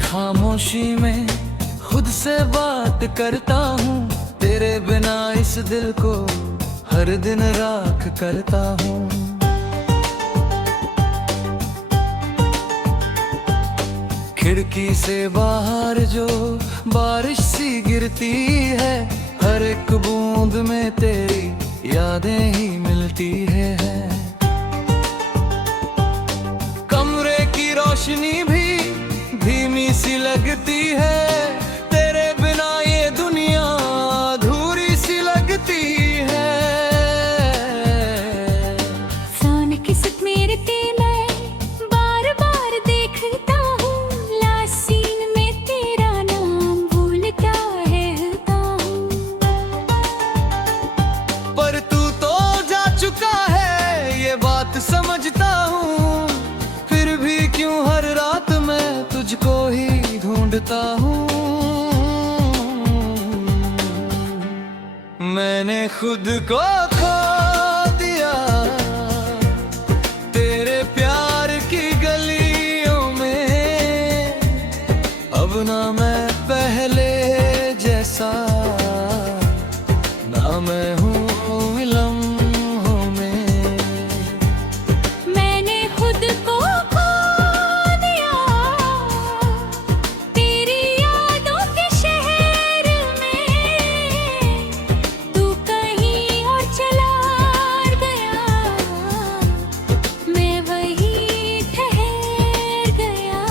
खामोशी में खुद से बात करता हूँ। तेरे बिना इस दिल को हर दिन राख करता हूँ। खिड़की से बाहर जो बारिश सी गिरती है, हर एक बूंद में तेरी यादें ही मिलती है। कमरे की रोशनी भी धीमी सी लगती है, तेरे बिना ये दुनिया अधूरी सी लगती है। सोने की सपने मैं बार बार देखता हूँ, लास्ट सीन में तेरा नाम भूलता रहता हूँ। पर तू तो जा चुका है ये बात समझता हूँ, फिर भी क्यों हर रात मैं तुझको ही ढूंढता हूँ। मैंने खुद को खो दिया तेरे प्यार की गलियों में, अब ना मैं पहले जैसा, ना मैं हूँ लम्हों में। मैंने खुद को खो दिया तेरी यादों के शहर में, तू कहीं और चला गया, मैं वहीं ठहर गया।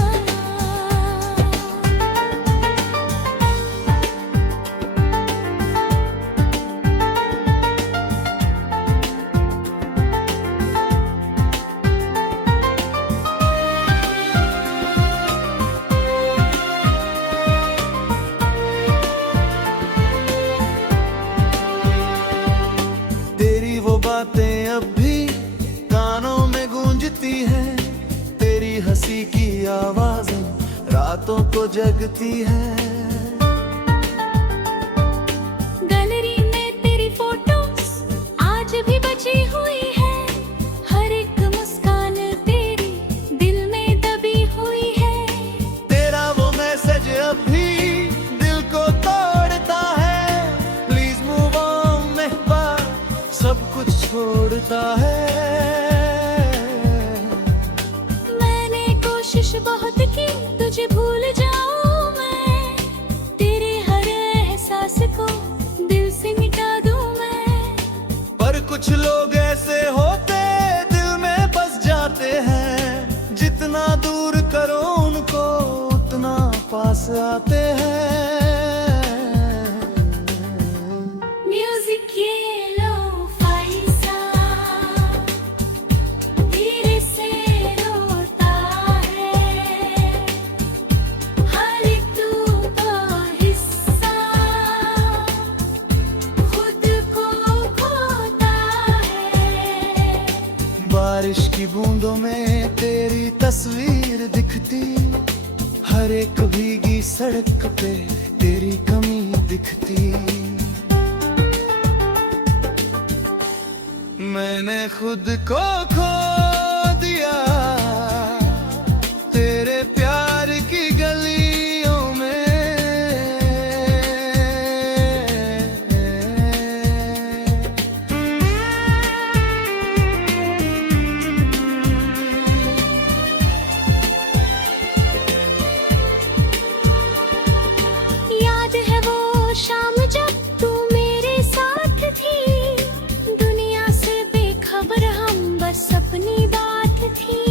तेरी वो बातें अब भी कानों में गूंजती हैं, तेरी हंसी की आवाजें रातों को जगती हैं। गैलरी में तेरी फोटोज आज भी बची हुई है, हर एक मुस्कान तेरी दिल में दबी हुई है। तेरा वो मैसेज अब भी दिल को तोड़ता है, प्लीज मूव ऑन महबा, सब कुछ छोड़ता है। मैंने कोशिश बहुत की तुझे भूल जाऊं मैं, तेरे हर एहसास को दिल से मिटा दूं मैं। पर कुछ लोग ऐसे होते दिल में बस जाते हैं, जितना दूर करो उनको उतना पास आते हैं। म्यूजिक ये लो फाइसा धीरे से रोता है, हर एक तू का हिस्सा खुद को खोता है। बारिश की बूंदों में तेरी तस्वीर दिखती, हर एक भीगी सड़क पे तेरी कमी दिखती। मैंने खुद को खो दिया तेरे प्यार की गलियों में। याद है वो शाम जब तू मेरे साथ थी, दुनिया से बेखबर हम बस अपनी बात थी।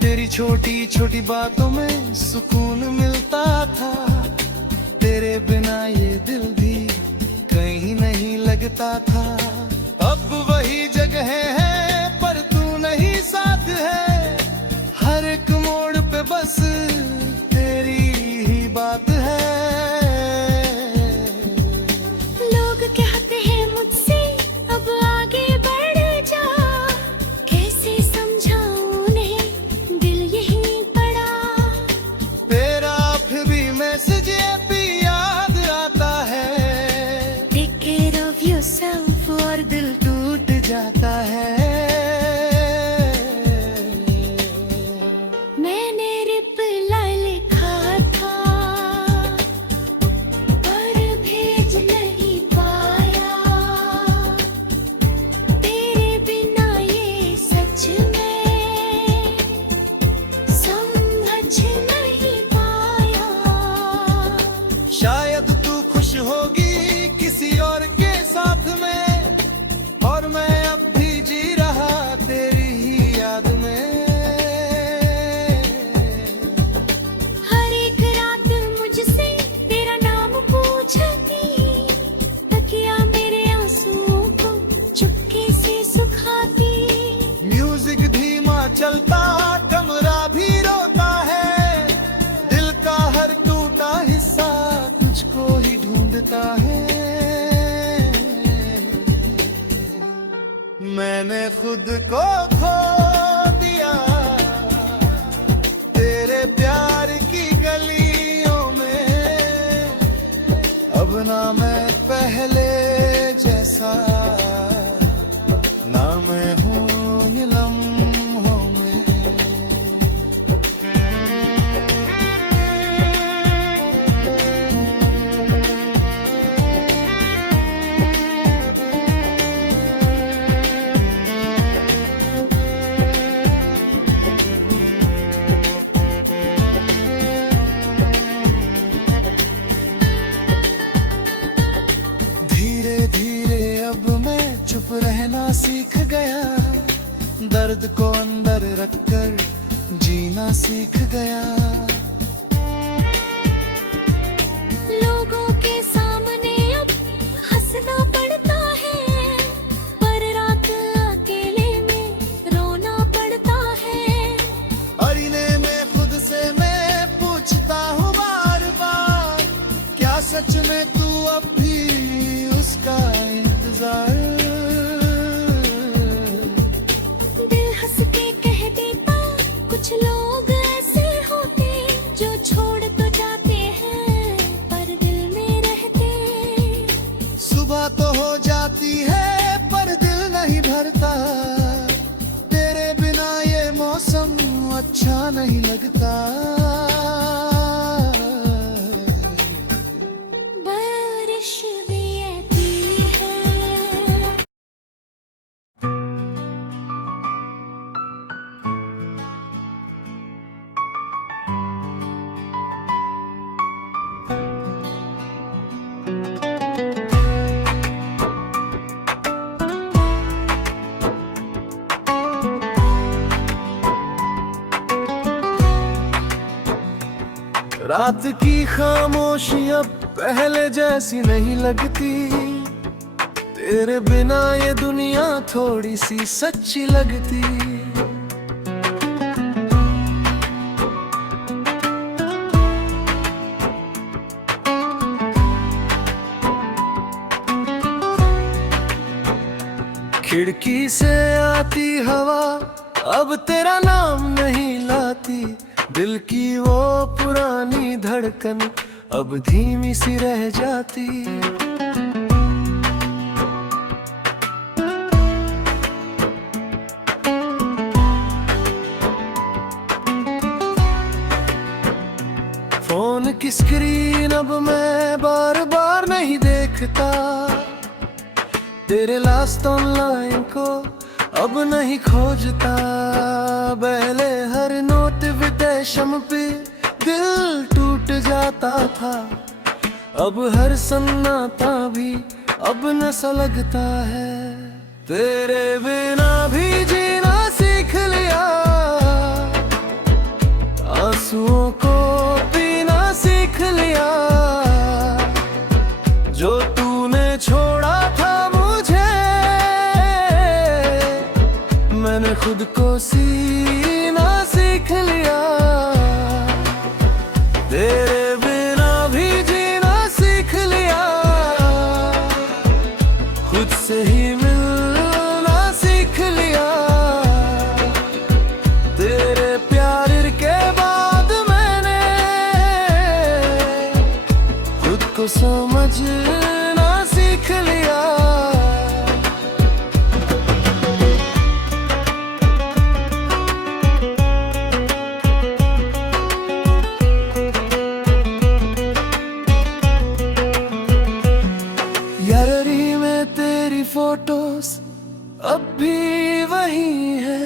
तेरी छोटी छोटी बातों में सुकून मिलता था, तेरे बिना ये दिल भी कहीं नहीं लगता था। अब वही जगह है पर तू नहीं साथ है, हर एक मोड़ पे बस तेरी ही बात है। लोग कहते हैं मुझसे अब आगे बढ़ जा, कैसे समझाऊं उन्हें दिल यहीं पड़ा। तेरा फिर भी मैसेज ये भी याद आता है, टेक केयर ऑफ योरसेल्फ, और दिल टूट जाता है। चलता कमरा भी रोता है, दिल का हर टूटा हिस्सा तुझको ही ढूंढता है। मैंने खुद को खो दिया तेरे प्यार की गलियों में, अब ना मैं पहले जैसा, ना मैं हूँ इन लम्हों में। धीरे धीरे अब मैं चुप रहना सीख गया, दर्द को अंदर रखकर जीना सीख गया। लोगों के सामने अब हंसना पड़ता है, पर रात अकेले में रोना पड़ता है। और इन्हें मैं खुद से मैं पूछता हूँ बार बार, क्या सच में तू अब भी उसका इंतजार? दिल हंस के कह देता कुछ लोग ऐसे होते जो छोड़ तो जाते हैं पर दिल में रहते। सुबह तो हो जाती है पर दिल नहीं भरता, तेरे बिना ये मौसम अच्छा नहीं लगता। बारिश भी आती है। रात की खामोशी अब पहले जैसी नहीं लगती, तेरे बिना ये दुनिया थोड़ी सी सच्ची लगती। खिड़की से आती हवा अब तेरा नाम नहीं लाती, दिल की वो पुरानी धड़कन अब धीमी सी रह जाती। फोन की स्क्रीन अब मैं बार बार नहीं देखता, तेरे लास्ट ऑनलाइन को अब नहीं खोजता। पहले हर नोटिफिकेशन पे दिल टूट जाता था, अब हर सन्नाटा भी अब न सा लगता है। तेरे बिना भी जीना सीख लिया, आंसुओं को पीना सीख लिया। जो तूने छोड़ा था मुझे, मैंने खुद को सीना सीख लिया। तेरे बिना भी जीना सीख लिया, खुद से ही मिलना सीख लिया। तेरे प्यार के बाद मैंने खुद को समझना सीख लिया। गैलरी में तेरी फोटोज अब भी वही है,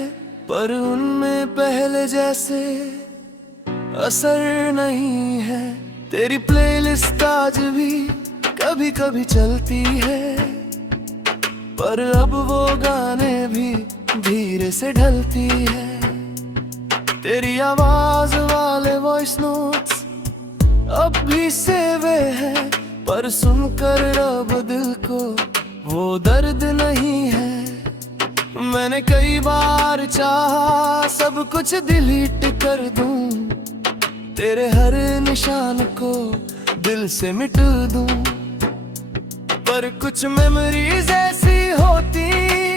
पर उनमें पहले जैसे असर नहीं है। तेरी प्लेलिस्ट आज भी कभी कभी चलती है, पर अब वो गाने भी धीरे से ढलती है। तेरी आवाज वाले वॉइस नोट्स अब भी सेवे है, पर सुनकर अब दिल को वो दर्द नहीं है। मैंने कई बार चाहा सब कुछ डिलीट कर दूं, तेरे हर निशान को दिल से मिट दूं, पर कुछ मेमोरीज ऐसी होती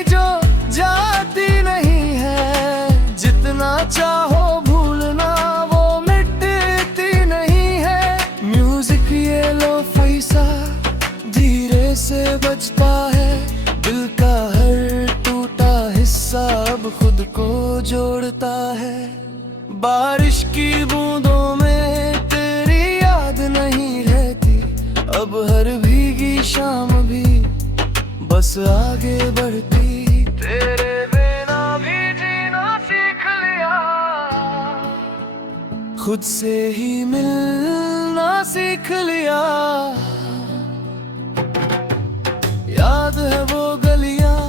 जो जाती नहीं है, जितना चाहो भूलना वो मिटती नहीं है। म्यूजिक ये लो फैसा धीरे से बजता है, दिल का हर टूटा हिस्सा अब खुद को जोड़ता है। बारिश की बूंदों में तेरी याद नहीं रहती, अब हर भीगी शाम भी बस आगे बढ़ती। तेरे बिना भी जीना सीख लिया, खुद से ही मिलना सीख लिया। याद है वो गलियां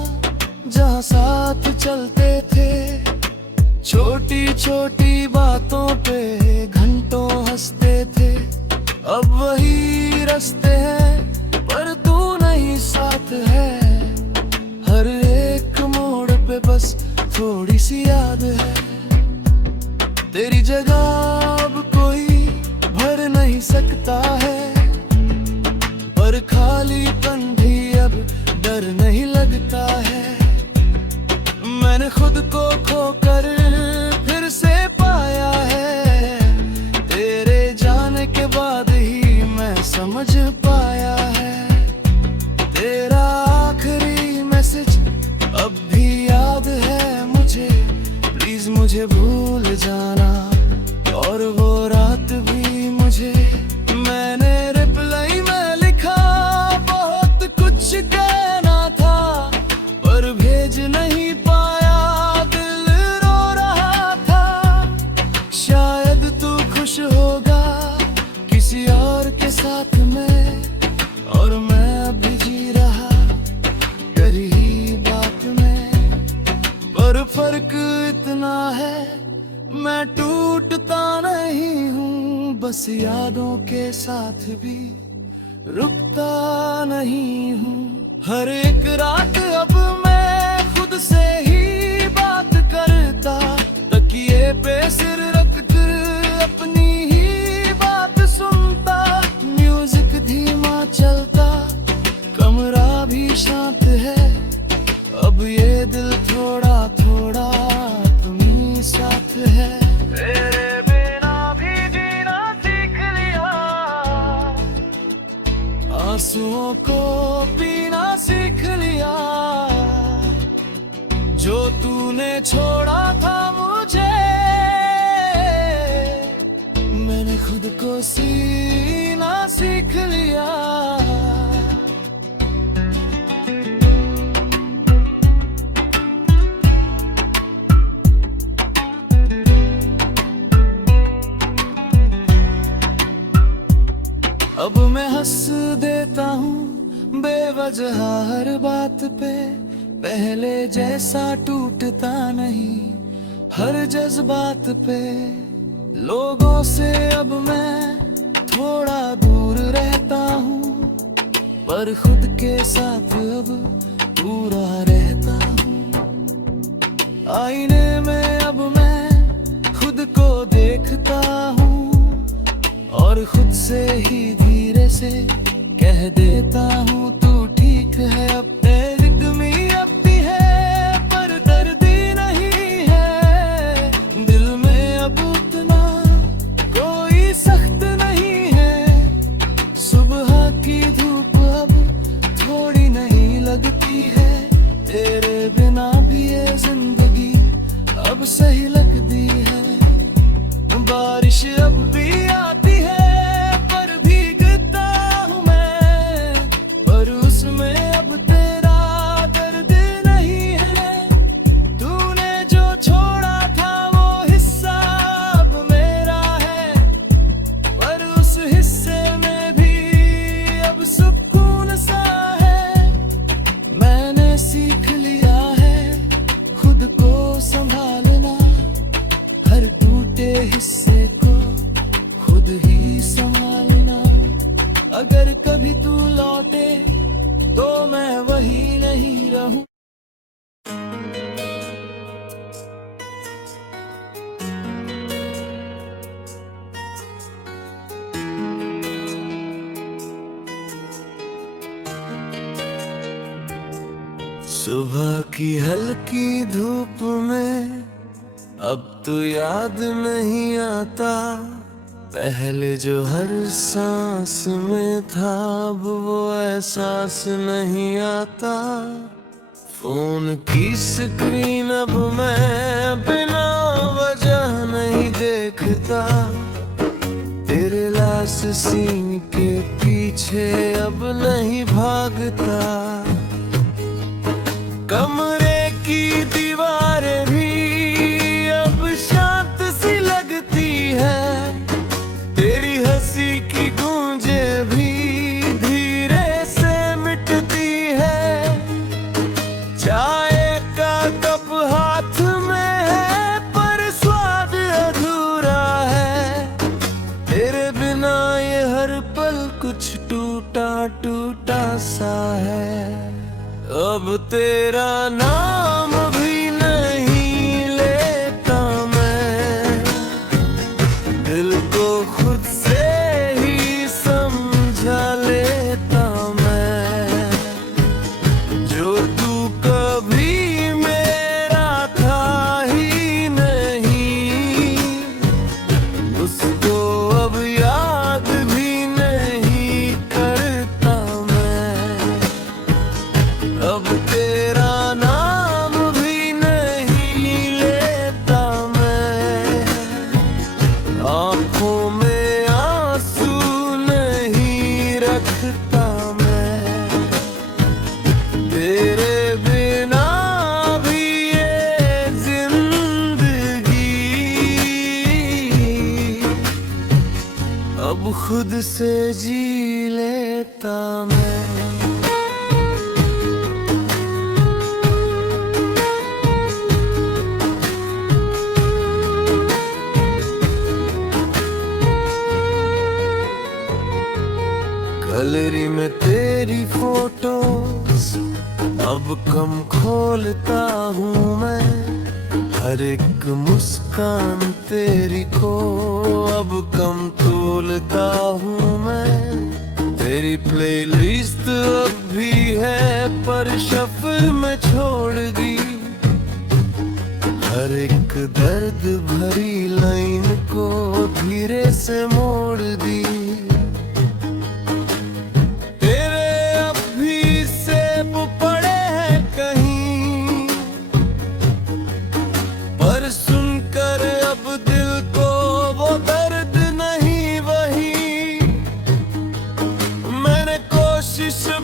जहाँ साथ चलते थे, छोटी छोटी बातों पे घंटों हंसते थे। अब वही रास्ते हैं पर तू नहीं साथ है, हर एक मोड़ पे बस थोड़ी सी याद है। तेरी जगह अब कोई भर नहीं सकता है, पर खालीपन भी अब डर नहीं लगता है। मैंने खुद को खोकर फिर से पाया है, तेरे जाने के बाद ही मैं समझ पाया है। तेरा आखिरी मैसेज अब भी याद है मुझे, प्लीज मुझे भूल जाना, और वो रात भी मुझे। मैंने रिप्लाई में लिखा बहुत कुछ कहना था, पर भेज नहीं पाया, दिल रो रहा था। शायद तू खुश होगा किसी और के साथ में, और मैं अभी जी रहा तेरी ही बात में। पर फर्क इतना है मैं टूटता नहीं हूँ, बस यादों के साथ भी रुकता नहीं हूँ। हर एक रात अब मैं खुद से ही बात करता, तकिए पे सिर रख कर अपनी ही बात सुनता। म्यूजिक धीमा चलता, कमरा भी शांत है, अब ये दिल थोड़ा थोड़ा तुम्हीं साथ है। तेरे बिना भी जीना सीख लिया, आंसुओं को पीना सीख लिया। जो तूने छोड़ा था मुझे, मैंने खुद को सीना सीख लिया। अब मैं हंस देता हूँ बेवजह हर बात पे, पहले जैसा टूटता नहीं हर जज्बात पे। लोगों से अब मैं थोड़ा दूर रहता हूँ, पर खुद के साथ अब पूरा रहता हूँ। आईने में अब मैं खुद को देखता हूँ, और खुद से ही धीरे से कह देता हूँ तू ठीक है। अब रिदमी अब भी है पर दर्दी नहीं है, दिल में अब उतना कोई सख्त नहीं है। सुबह की धूप अब थोड़ी नहीं लगती है, तेरे बिना भी ये जिंदगी अब सही लगती है। बारिश अब भी आती है पर भीगता हूँ मैं, पर उसमें अब तेरा दर्द नहीं है। तूने जो छोड़ा था वो हिस्सा अब मेरा है, पर उस हिस्से में भी अब सुकून सा है। मैंने सीख लिया है खुद को संभालना, हर टूटे हिस्से को खुद ही संभालना। अगर कभी तू लौटे तो मैं वही नहीं रहूं। सुबह की हल्की धूप में अब तो याद नहीं आता, पहले जो हर सांस में था अब वो एहसास नहीं आता। फोन की स्क्रीन अब मैं बिना वजह नहीं देखता, तेरे लाश सीन के पीछे अब नहीं भागता। कमरे की दीवारें भी अब शांत सी लगती है, तेरी हंसी की गूंजे भी धीरे से मिटती है। चाय का कप हाथ में है पर स्वाद अधूरा है, तेरे बिना ये हर पल कुछ टूटा टूटा सा है। अब तेरा नाम भी नहीं लेता मैं, दिल को खुद से ही समझा लेता मैं। जो तू कभी मेरा था ही नहीं, उसको अब याद भी नहीं करता मैं। अब तेरा नाम भी नहीं लेता मैं, आँखों में आंसू नहीं रखता मैं। तेरे बिना भी ये जिंदगी अब खुद से जी लेता मैं। गैलरी में तेरी फोटोज अब कम खोलता हूँ मैं, हर एक मुस्कान तेरी को अब कम तोलता हूँ मैं। तेरी प्लेलिस्ट अब भी है पर शफल में छोड़ दी, हर एक दर्द भरी लाइन को धीरे से मोड़ दी।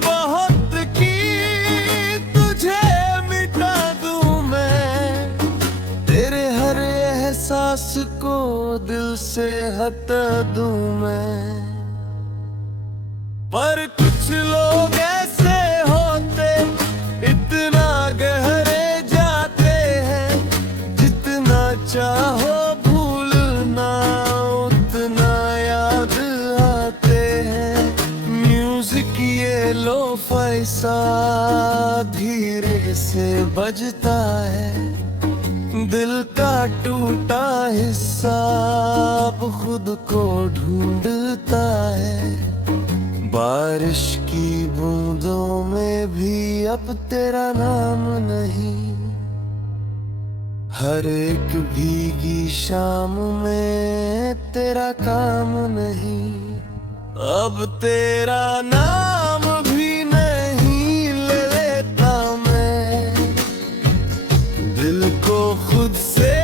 बहुत की तुझे मिटा दूं मैं, तेरे हर एहसास को दिल से हटा दूं मैं। पर कुछ लोग ऐसे होते इतना गहरे जाते हैं, जितना चाहो भूलना उतना याद आते हैं। म्यूजिक ये लो फैसा धीरे से बजता है, दिल का टूटा हिस्सा अब खुद को ढूंढता है। बारिश की बूंदों में भी अब तेरा नाम नहीं, हर एक भीगी शाम में तेरा काम नहीं। अब तेरा नाम भी नहीं लेता मैं, दिल को खुद से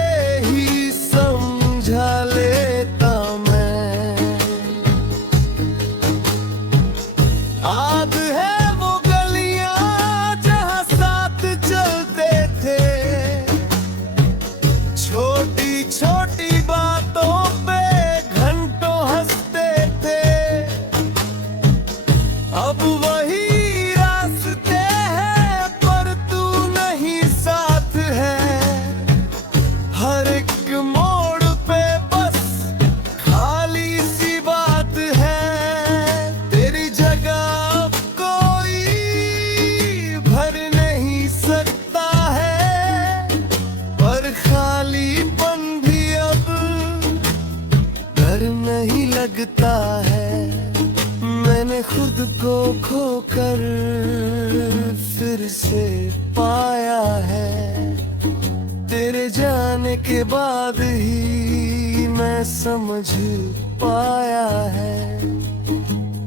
ही समझा लेता मैं। याद है वो गलियां जहां साथ चलते थे, छोटी छोटी बातों पे घंटों हंसते थे। पाया है। तेरे जाने के बाद ही मैं समझ पाया है।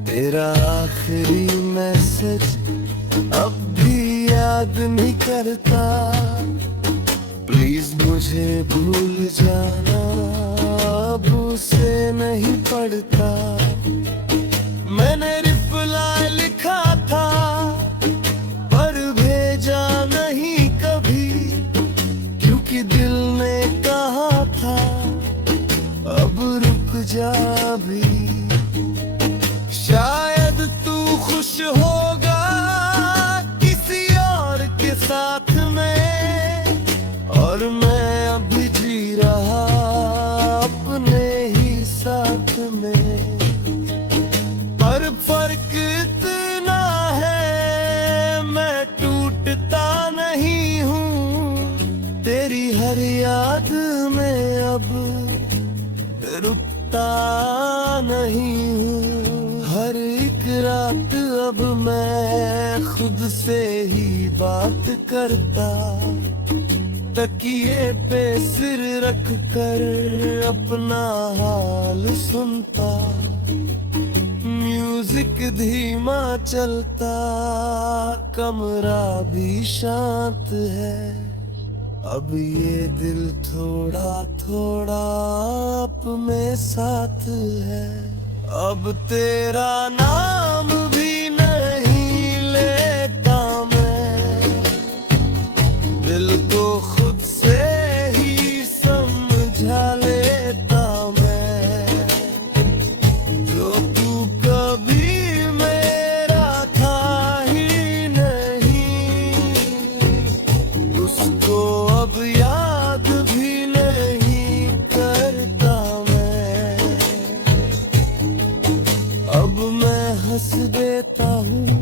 तेरा आखिरी मैसेज अब भी याद नहीं करता। प्लीज मुझे भूल जाना, अब उसे नहीं पढ़ता। मैंने रिप्लाई लिखा था पर भेजा नहीं कभी, क्योंकि दिल ने कहा था अब रुक जा भी। शायद तू खुश होगा किसी और के साथ में, और मैं अभी जी रहा अपने ही साथ में। पर फर्क इतना है मैं टूटता नहीं हूँ। तेरी हर याद में अब रुकता नहीं हूँ। हर एक रात अब मैं खुद से ही बात करता। तकिए पे सिर रख कर अपना हाल सुनता। म्यूजिक धीमा चलता, कमरा भी शांत है। अब ये दिल थोड़ा थोड़ा अपने साथ है। अब तेरा नाम भी नहीं लेता मैं, दिल को खुद से ही समझा लेता मैं। जो तू कभी मेरा था ही नहीं, उसको अब याद भी नहीं करता मैं। अब मैं हंस देता हूँ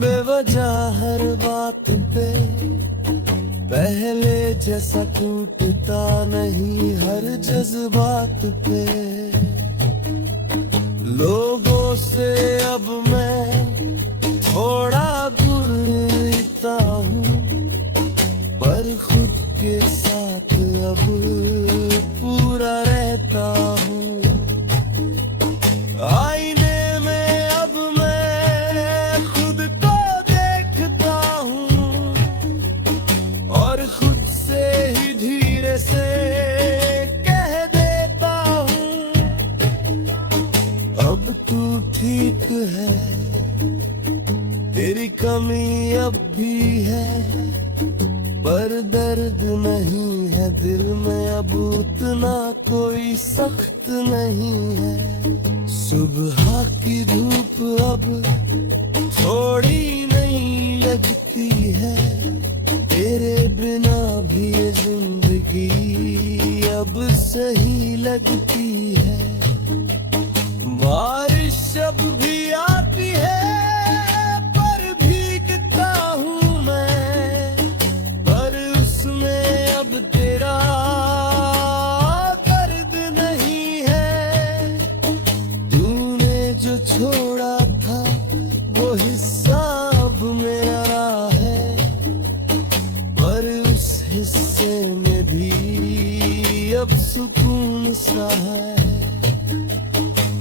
बेवजह हर बात पे। पहले जैसा टूटता नहीं हर जज्बात पे। लोगों से अब मैं थोड़ा दूर रहता हूँ, पर खुद के साथ अब पूरा रहता हूँ। आईने में अब मैं खुद को देखता हूँ, और खुद से ही धीरे से कह देता हूँ अब तू ठीक है। तेरी कमी अब भी है पर दर्द नहीं है दिल में अब उतना कोई सख्त नहीं है। सुबह की धूप अब थोड़ी नहीं लगती है। तेरे बिना भी ये जिंदगी अब सही लगती है। बारिश अब भी आती है पर भीगता हूँ मैं, पर उसमें अब तेरा दर्द नहीं है। तूने जो छोड़ा था वो हिस्सा अब मेरा है, पर उस हिस्से में भी अब सुकून सा है।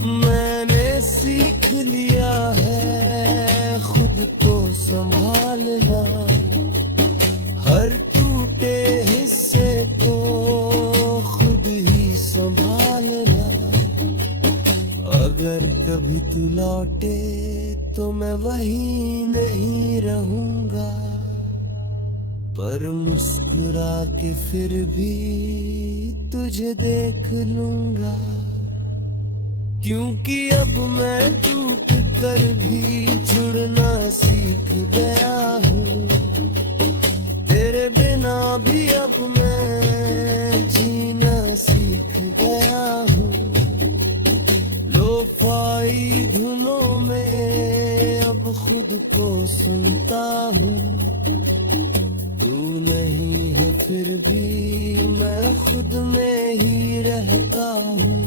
मैंने सीख लिया है खुद को संभालना, हर टूटे हिस्से को खुद ही संभालना। अगर कभी तू लौटे तो मैं वहीं नहीं रहूंगा, पर मुस्कुरा के फिर भी तुझे देख लूंगा। क्योंकि अब मैं टूट कर भी जुड़ना सीख गया हूँ। तेरे बिना भी अब मैं जीना सीख गया हूँ। लोफाई धुनों में अब खुद को सुनता हूँ। तू नहीं है फिर भी मैं खुद में ही रहता हूँ।